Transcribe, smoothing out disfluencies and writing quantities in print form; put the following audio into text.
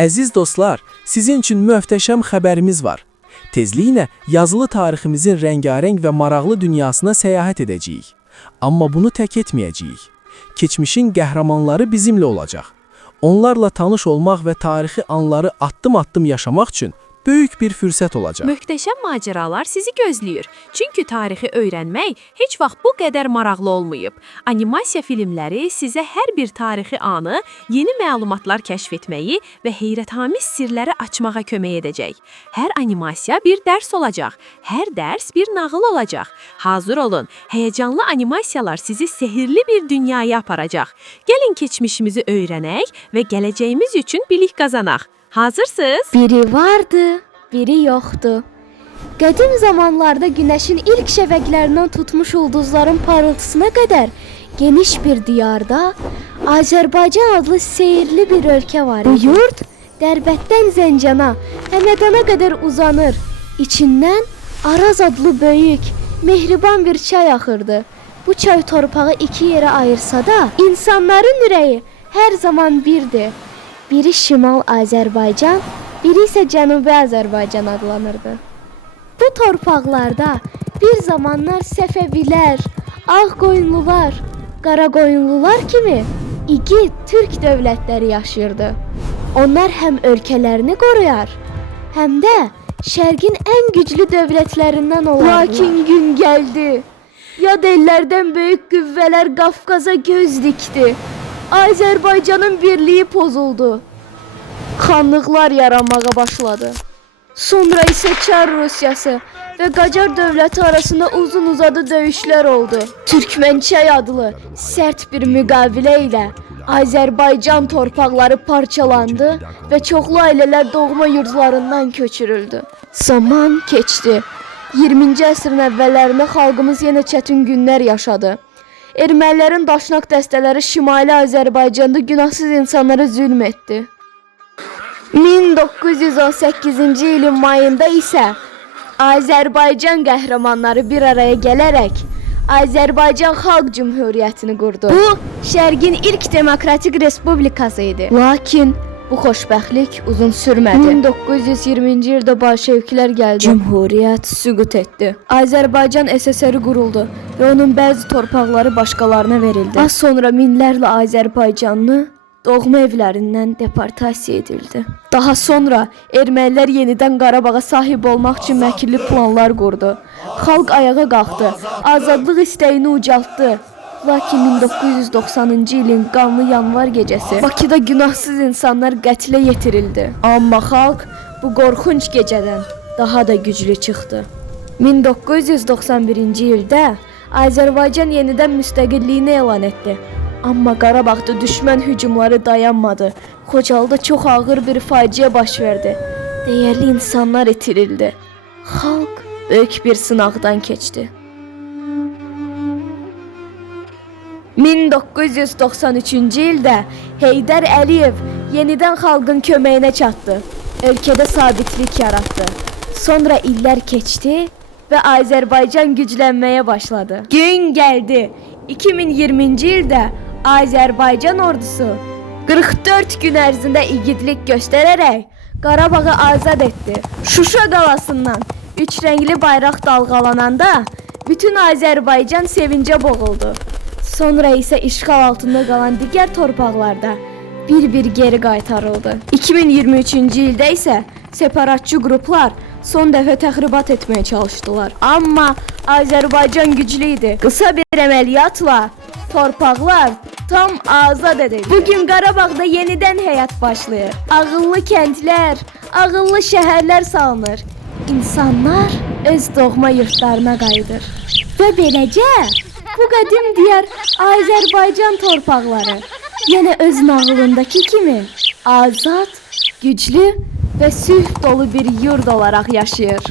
Əziz dostlar, sizin üçün möhtəşəm xəbərimiz var. Tezliklə yazılı tariximizin rəngarəng və maraqlı dünyasına səyahət edəcəyik. Amma bunu tək etməyəcəyik. Keçmişin qəhrəmanları bizimlə olacaq. Onlarla tanış olmaq və tarixi anları addım-addım yaşamaq üçün böyük bir fürsət olacaq. Möhtəşəm macəralar sizi gözləyir. Çünki tarixi öyrənmək heç vaxt bu qədər maraqlı olmayıb. Animasiya filmləri sizə hər bir tarixi anı, yeni məlumatlar kəşf etməyi və heyrətamiz sirləri açmağa kömək edəcək. Hər animasiya bir dərs olacaq. Hər dərs bir nağıl olacaq. Hazır olun, həyəcanlı animasiyalar sizi sehirli bir dünyaya aparacaq. Gəlin keçmişimizi öyrənək və gələcəyimiz üçün bilik qazanaq. Hazırsınız? Biri vardı, biri yoxdu. Qədim zamanlarda günəşin ilk şəfəqlərindən tutmuş ulduzların parıltısına qədər geniş bir diyarda Azərbaycan adlı seyirli bir ölkə var idi. Bu yurt Dərbətdən Zəncana, Həmədana qədər uzanır. İçindən Araz adlı böyük, mehriban bir çay axırdı. Bu çay torpağı iki yerə ayırsa da, insanların ürəyi hər zaman birdir. Biri Şimal Azərbaycan, biri isə Cənubi Azərbaycan adlanırdı. Bu torpaqlarda bir zamanlar Səfəvilər, Ağqoyunlular, Qaraqoyunlular kimi igid türk dövlətləri yaşayırdı. Onlar həm ölkələrini qoruyar, həm də Şərqin ən güclü dövlətlərindən olardılar. Lakin gün gəldi. Yad ellərdən böyük qüvvələr Qafqaza göz dikdi. Azərbaycanın birliyi pozuldu. Xanlıqlar yaranmağa başladı. Sonra isə Çar Rusiyası və Qacar dövləti arasında uzun-uzadı döyüşlər oldu. Türkmənçay adlı sərt bir müqavilə ilə Azərbaycan torpaqları parçalandı və çoxlu ailələr doğma yurdlarından köçürüldü. Zaman keçdi. 20-ci əsrin əvvəllərində xalqımız yenə çətin günlər yaşadı. Ermənilərin daşnaq dəstələri Şimali Azərbaycanda günahsız insanlara zülm etdi. 1918-ci ilin mayında isə Azərbaycan qəhrəmanları bir araya gələrək Azərbaycan Xalq Cümhuriyyətini qurdu. Bu, Şərqin ilk demokratik respublikası idi. Lakin bu xoşbəxtlik uzun sürmədi. 1920-ci ildə Bolşeviklər gəldi. Cümhuriyyət süqut etdi. Azərbaycan SSR quruldu və onun bəzi torpaqları başqalarına verildi. Az sonra minlərlə Azərbaycanlı doğma evlərindən deportasiya edildi. Daha sonra ermənilər yenidən Qarabağa sahib olmaq üçün məkirli planlar qurdu. Xalq ayağa qalxdı, azadlıq istəyini ucaltdı. Lakin 1990-cı ilin qanlı yanvar gecəsi Bakıda günahsız insanlar qətlə yetirildi. Amma xalq bu qorxunc gecədən daha da güclü çıxdı. 1991-ci ildə Azərbaycan yenidən müstəqilliyini elan etdi. Amma Qarabağda düşmən hücumları dayanmadı. Xocalda çox ağır bir faciə baş verdi. Dəyərli insanlar itirildi. Xalq böyük bir sınaqdan keçdi. 1993-cü ildə Heydər Əliyev yenidən xalqın köməyinə çatdı. Ölkədə sabitlik yaratdı. Sonra illər keçdi və Azərbaycan güclənməyə başladı. Gün gəldi. 2020-ci ildə Azərbaycan ordusu 44 gün ərzində igidlik göstərərək Qarabağı azad etdi. Şuşa qalasından üç rəngli bayraq dalğalananda bütün Azərbaycan sevincə boğuldu. Sonra isə işğal altında qalan digər torpaqlarda bir-bir geri qaytarıldı. 2023-cü ildə isə separatçı qruplar son dəfə təxribat etməyə çalışdılar. Amma Azərbaycan güclü idi. Qısa bir əməliyyatla torpaqlar tam azad edildi. Bugün Qarabağda yenidən həyat başlayır. Ağıllı kəndlər, ağıllı şəhərlər salınır. İnsanlar öz doğma yurtlarına qayıdır. Və beləcə bu qədim diyar Azərbaycan torpaqları yenə öz nağılındakı kimi azad, güclü və sülh dolu bir yurt olaraq yaşayır.